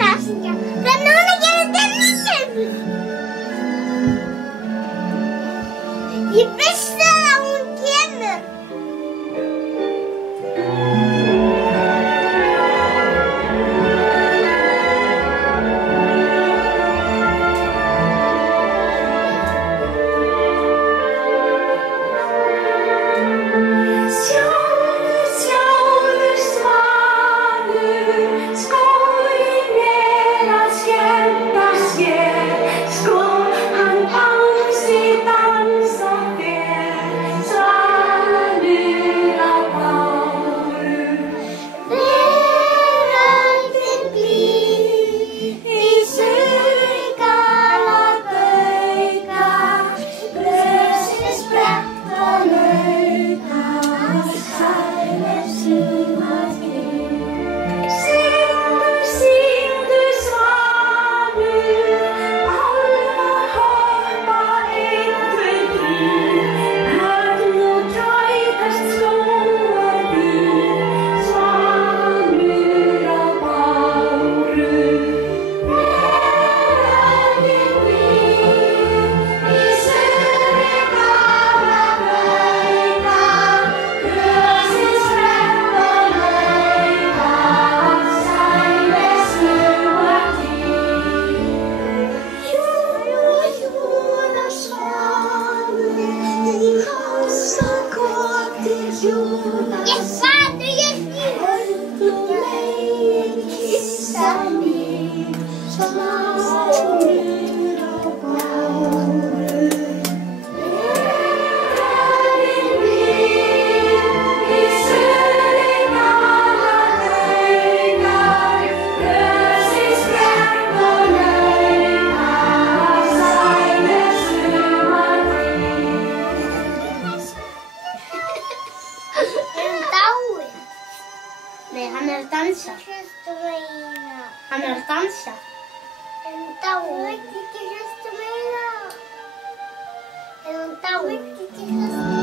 raskja. Hvað núna gerir þetta nýjum? Ég vissi að hún kemur. Nei, hann er að dansa. Hann er að dansa. Er hún dáin? Þú veit ekki hlusta meira. Er hún dáin? Þú veit ekki hlusta meira.